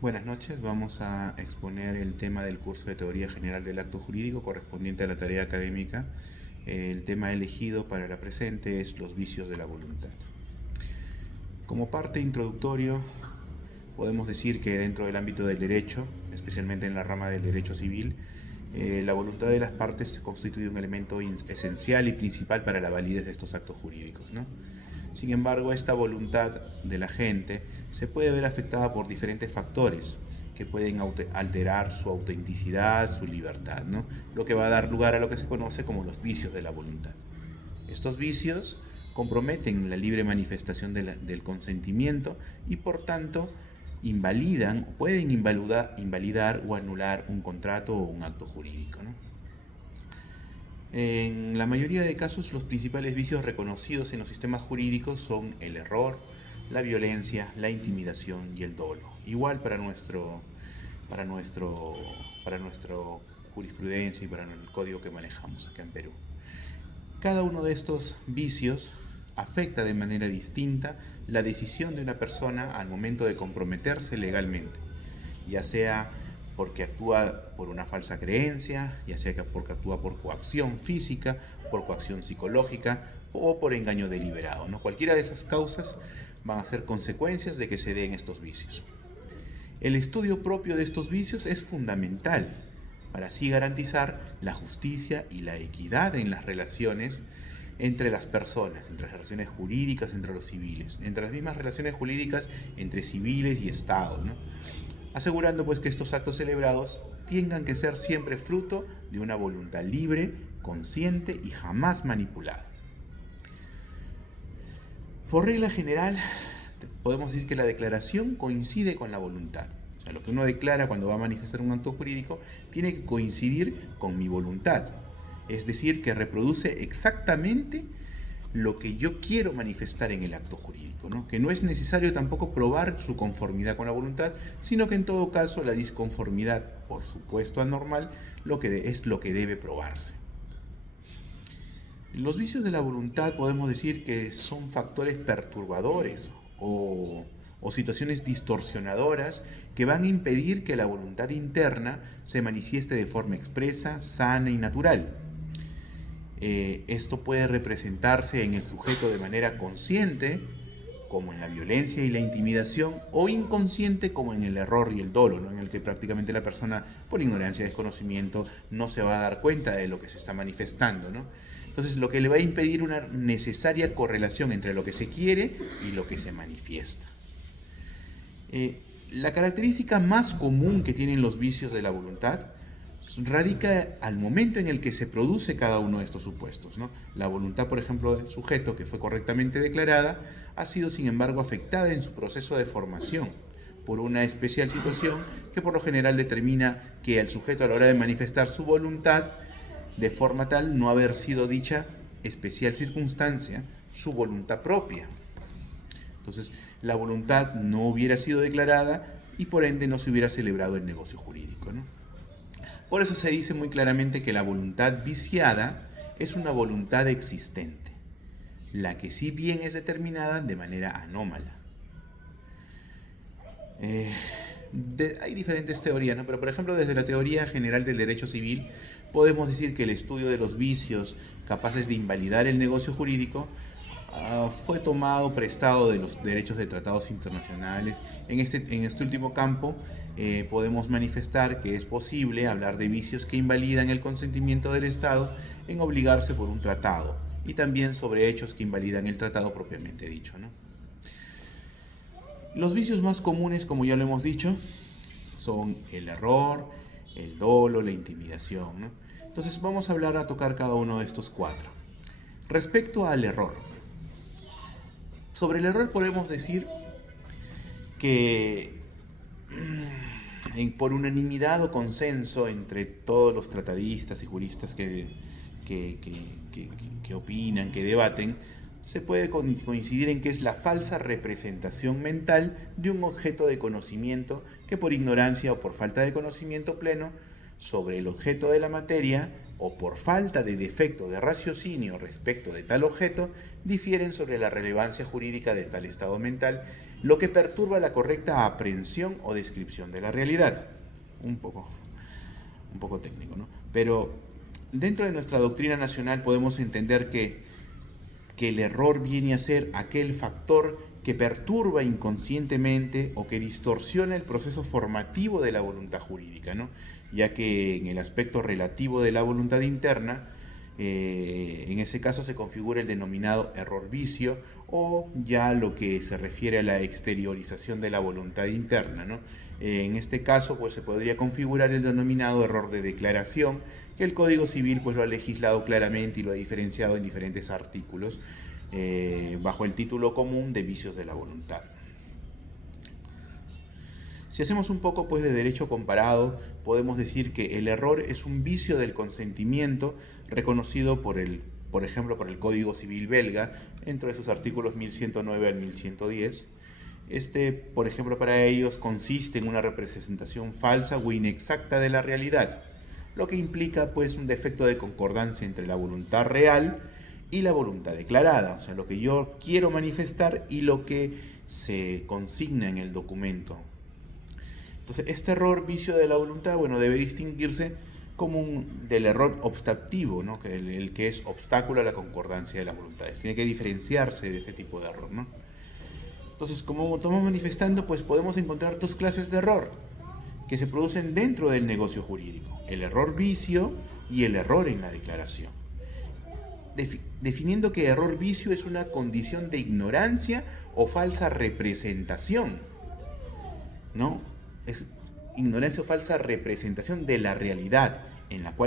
Buenas noches, vamos a exponer el tema del curso de Teoría General del Acto Jurídico correspondiente a la tarea académica. El tema elegido para la presente es los vicios de la voluntad. Como parte introductorio, podemos decir que dentro del ámbito del derecho, especialmente en la rama del derecho civil, la voluntad de las partes constituye un elemento esencial y principal para la validez de estos actos jurídicos, ¿no? Sin embargo, esta voluntad de la gente se puede ver afectada por diferentes factores que pueden alterar su autenticidad, su libertad, ¿no? Lo que va a dar lugar a lo que se conoce como los vicios de la voluntad. Estos vicios comprometen la libre manifestación del consentimiento y por tanto invalidan o pueden invalidar o anular un contrato o un acto jurídico, ¿no? En la mayoría de casos, los principales vicios reconocidos en los sistemas jurídicos son el error, la violencia, la intimidación y el dolo. Igual para nuestro, para nuestro jurisprudencia y para el código que manejamos acá en Perú. Cada uno de estos vicios afecta de manera distinta la decisión de una persona al momento de comprometerse legalmente, ya sea porque actúa por una falsa creencia, ya sea porque actúa por coacción física, por coacción psicológica o por engaño deliberado, ¿no? Cualquiera de esas causas van a ser consecuencias de que se den estos vicios. El estudio propio de estos vicios es fundamental para así garantizar la justicia y la equidad en las relaciones entre las personas, entre las relaciones jurídicas, entre los civiles, entre las mismas relaciones jurídicas entre civiles y Estado, ¿no? Asegurando pues que estos actos celebrados tengan que ser siempre fruto de una voluntad libre, consciente y jamás manipulada. Por regla general, podemos decir que la declaración coincide con la voluntad. O sea, lo que uno declara cuando va a manifestar un acto jurídico tiene que coincidir con mi voluntad. Es decir, que reproduce exactamente lo que yo quiero manifestar en el acto jurídico, ¿no? Que no es necesario tampoco probar su conformidad con la voluntad, sino que en todo caso la disconformidad, por supuesto anormal, es lo que debe probarse. Los vicios de la voluntad podemos decir que son factores perturbadores o situaciones distorsionadoras que van a impedir que la voluntad interna se manifieste de forma expresa, sana y natural. Esto puede representarse en el sujeto de manera consciente, como en la violencia y la intimidación, o inconsciente como en el error y el dolo, ¿no? En el que prácticamente la persona, por ignorancia, desconocimiento, no se va a dar cuenta de lo que se está manifestando, ¿no? Entonces, lo que le va a impedir una necesaria correlación entre lo que se quiere y lo que se manifiesta. La característica más común que tienen los vicios de la voluntad radica al momento en el que se produce cada uno de estos supuestos, ¿no? La voluntad, por ejemplo, del sujeto que fue correctamente declarada ha sido, sin embargo, afectada en su proceso de formación por una especial situación que por lo general determina que el sujeto a la hora de manifestar su voluntad de forma tal no haber sido dicha especial circunstancia su voluntad propia. Entonces, la voluntad no hubiera sido declarada y por ende no se hubiera celebrado el negocio jurídico, ¿no? Por eso se dice muy claramente que la voluntad viciada es una voluntad existente, la que sí bien es determinada de manera anómala. Hay diferentes teorías, ¿no? Pero por ejemplo, desde la teoría general del derecho civil, podemos decir que el estudio de los vicios capaces de invalidar el negocio jurídico fue tomado, prestado de los derechos de tratados internacionales. En este último campo podemos manifestar que es posible hablar de vicios que invalidan el consentimiento del Estado en obligarse por un tratado y también sobre hechos que invalidan el tratado propiamente dicho, ¿no? Los vicios más comunes, como ya lo hemos dicho, son el error, el dolo, la intimidación, ¿no? Entonces vamos a hablar a tocar cada uno de estos cuatro. Respecto al error, sobre el error podemos decir que por unanimidad o consenso entre todos los tratadistas y juristas que opinan, que debaten, se puede coincidir en que es la falsa representación mental de un objeto de conocimiento que por ignorancia o por falta de conocimiento pleno sobre el objeto de la materia o por falta de defecto de raciocinio respecto de tal objeto, difieren sobre la relevancia jurídica de tal estado mental, lo que perturba la correcta aprehensión o descripción de la realidad. Un poco técnico, ¿no? Pero dentro de nuestra doctrina nacional podemos entender que el error viene a ser aquel factor que perturba inconscientemente o que distorsiona el proceso formativo de la voluntad jurídica, ¿no? Ya que en el aspecto relativo de la voluntad interna, en ese caso se configura el denominado error vicio, o ya lo que se refiere a la exteriorización de la voluntad interna, ¿no? En este caso pues se podría configurar el denominado error de declaración, que el Código Civil pues lo ha legislado claramente y lo ha diferenciado en diferentes artículos bajo el título común de vicios de la voluntad. Si hacemos un poco pues de derecho comparado, podemos decir que el error es un vicio del consentimiento reconocido por ejemplo, por el Código Civil belga, dentro de sus artículos 1109 al 1110. Por ejemplo, para ellos consiste en una representación falsa o inexacta de la realidad, lo que implica pues un defecto de concordancia entre la voluntad real y la voluntad declarada, o sea, lo que yo quiero manifestar y lo que se consigna en el documento. Entonces, este error, vicio de la voluntad, bueno, debe distinguirse como del error obstativo, ¿no? El que es obstáculo a la concordancia de las voluntades. Tiene que diferenciarse de ese tipo de error, ¿no? Entonces, como estamos manifestando, pues podemos encontrar dos clases de error que se producen dentro del negocio jurídico: el error vicio y el error en la declaración. Definiendo que error vicio es una condición de ignorancia o falsa representación, ¿no? Es ignorancia o falsa representación de la realidad en la cual